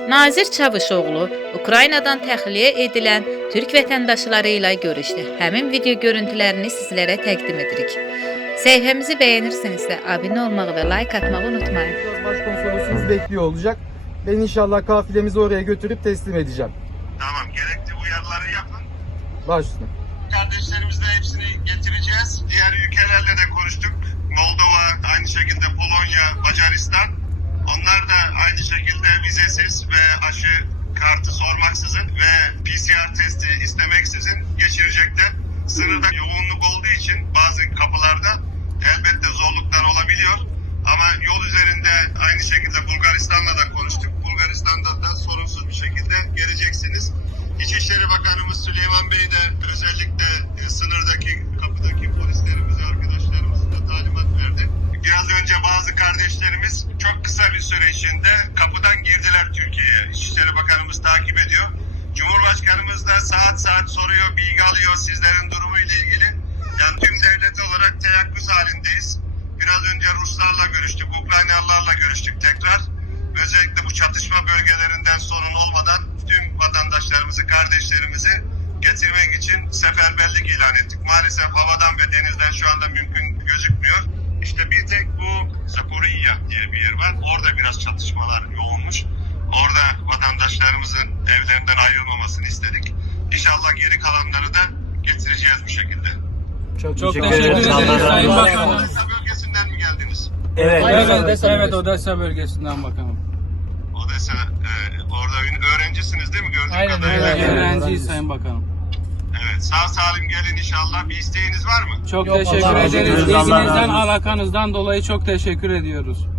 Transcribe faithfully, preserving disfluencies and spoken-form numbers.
Nazir Çavuşoğlu Ukraynadan təxliyə edilən Türk vətəndaşları ilə görüşdü. Həmin video görüntülərini sizlərə təqdim edirik. Səhifəmizi bəyənirsinizsə abunə olmağı və like atmağı unutmayın. Başkonsolosumuz bekliyor olacak. Ben inşallah kafilemizi oraya götürüp teslim edeceğim. Tamam, gerekli uyarıları yapın. Baş üstüne. Kardeşlerimizle hepsini getireceğiz. Diğer ülkelerle de konuştuk. Moldova, aynı şekilde Polonya, Macaristan. Onlar da aynı şekilde vizesiz ve aşı kartı sormaksızın ve P C R testi istemeksizin geçirecekler. Sınırda yoğunluk olduğu için bazı kapılarda elbette zorluklar olabiliyor. Ama yol üzerinde aynı şekilde Bulgaristan'la da konuştuk. Bulgaristan'dan da sorunsuz bir şekilde geleceksiniz. İçişleri Bakanımız Süleyman Bey de özellikle sınırdaki kapıdaki polislerimize, arkadaşlarımıza da talimat verdi. Biraz önce bazı kardeşlerimiz çok kısa bir süre içinde kapıdan girdiler Türkiye'ye. İçişleri Bakanımız takip ediyor. Cumhurbaşkanımız da saat saat soruyor, bilgi alıyor sizlerin durumu ile ilgili. Yani tüm devlet olarak teyakkuz halindeyiz. Biraz önce Ruslarla görüştük, Ukraynalılarla görüştük tekrar. Özellikle bu çatışma bölgelerinden sorun olmadan tüm vatandaşlarımızı, kardeşlerimizi getirmek için seferberlik ilan ettik. Maalesef havadan ve denizden şu anda mümkün gözükmüyor. İşte bir tek bu Zaporizhzhia diye bir yer var. Orada biraz çatışmalar yoğunmuş. Orada vatandaşlarımızın evlerinden ayrılmamasını istedik. İnşallah geri kalanları da getireceğiz bu şekilde. Çok, Çok teşekkür teşekkür ederim. ederiz Sayın Bakanım. Odessa bölgesinden mi geldiniz? Evet. Evet, evet Odessa bölgesinden bakanım. Odessa, e, orada öğrencisiniz değil mi? Gördüğüm Aynen kadarıyla. öyle. Öğrenciyiz Sayın Bakanım. Evet, sağ salim gelin inşallah. Bir isteğiniz var mı? Çok Yok, teşekkür Allah razı ederiz. olsun. Allah razı İlginizden, olsun. alakanızdan dolayı çok teşekkür ediyoruz.